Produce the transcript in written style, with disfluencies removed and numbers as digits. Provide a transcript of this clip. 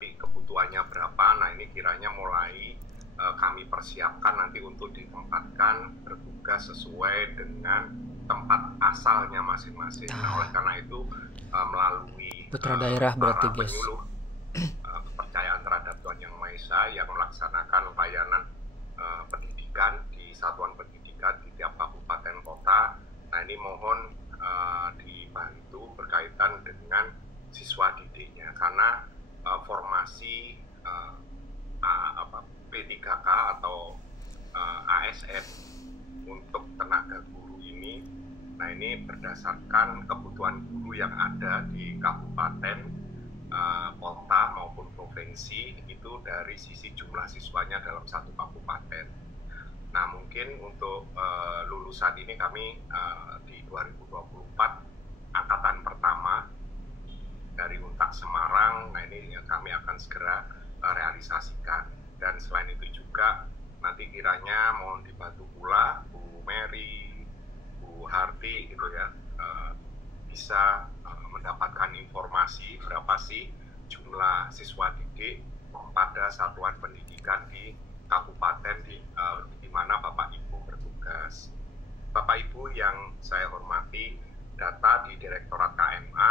kebutuhannya berapa. Nah, ini kiranya mulai kami persiapkan nanti untuk ditempatkan bertugas sesuai dengan tempat asalnya masing-masing. Nah, oleh karena itu melalui Putra daerah berarti, para guys. penyuluh kepercayaan terhadap Tuhan Yang Maha Esa yang melaksanakan layanan pendidikan di satuan pendidikan di tiap kabupaten kota. Nah, ini mohon dibantu berkaitan dengan siswa didiknya, karena formasi P3K atau ASN untuk tenaga guru ini, nah ini berdasarkan kebutuhan guru yang ada di kabupaten, kota maupun provinsi, itu dari sisi jumlah siswanya dalam satu kabupaten. Nah, mungkin untuk lulusan ini kami di 2024 angkatan pertama dari Untak Semarang. Nah, ini kami akan segera realisasikan. Dan selain itu juga nanti kiranya mohon dibantu pula Bu Mary, Bu Harti gitu ya, bisa mendapatkan informasi berapa sih jumlah siswa didik pada satuan pendidikan di kabupaten di mana Bapak Ibu bertugas. Bapak Ibu yang saya hormati, data di Direktorat KMA